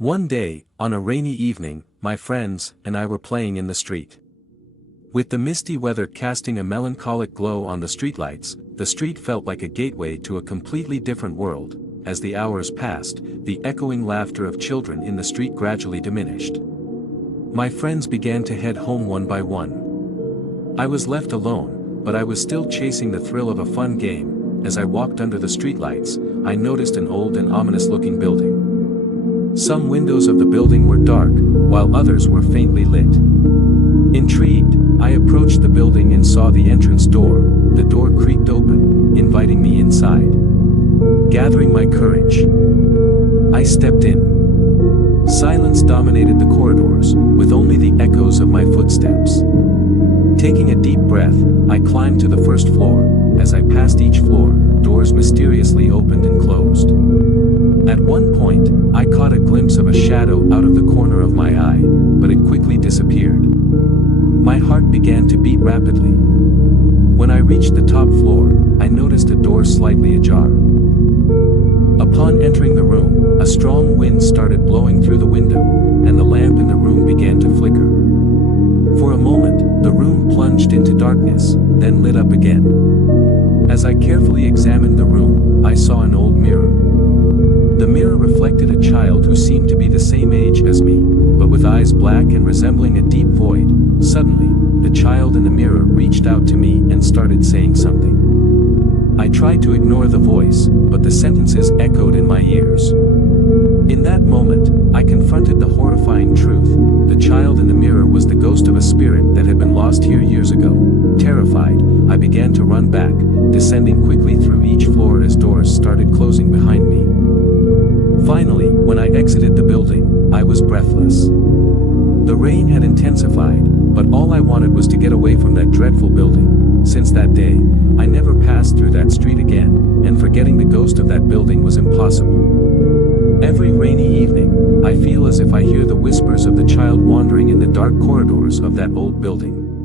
One day, on a rainy evening, my friends and I were playing in the street. With the misty weather casting a melancholic glow on the streetlights, the street felt like a gateway to a completely different world. As the hours passed, the echoing laughter of children in the street gradually diminished. My friends began to head home one by one. I was left alone, but I was still chasing the thrill of a fun game. As I walked under the streetlights, I noticed an old and ominous-looking building. Some windows of the building were dark, while others were faintly lit. Intrigued, I approached the building and saw the entrance door. The door creaked open, inviting me inside. Gathering my courage, I stepped in. Silence dominated the corridors, with only the echoes of my footsteps. Taking a deep breath, I climbed to the first floor. As I passed each floor, doors mysteriously opened and closed. At one point, I caught a glimpse of a shadow out of the corner of my eye, but it quickly disappeared. My heart began to beat rapidly. When I reached the top floor, I noticed a door slightly ajar. Upon entering the room, a strong wind started blowing through the window, and the lamp in the room began to flicker. For a moment, the room plunged into darkness, then lit up again. As I carefully examined the room, I saw an old mirror. The mirror reflected a child who seemed to be the same age as me, but with eyes black and resembling a deep void. Suddenly, the child in the mirror reached out to me and started saying something. I tried to ignore the voice, but the sentences echoed in my ears. In that moment, I confronted the horrifying truth. The child in the mirror was the ghost of a spirit that had been lost here years ago. Terrified, I began to run back, descending quickly through each floor as doors started closing behind me. Finally, when I exited the building, I was breathless. The rain had intensified, but all I wanted was to get away from that dreadful building. Since that day, I never passed through that street again, and forgetting the ghost of that building was impossible. Every rainy evening, I feel as if I hear the whispers of the child wandering in the dark corridors of that old building.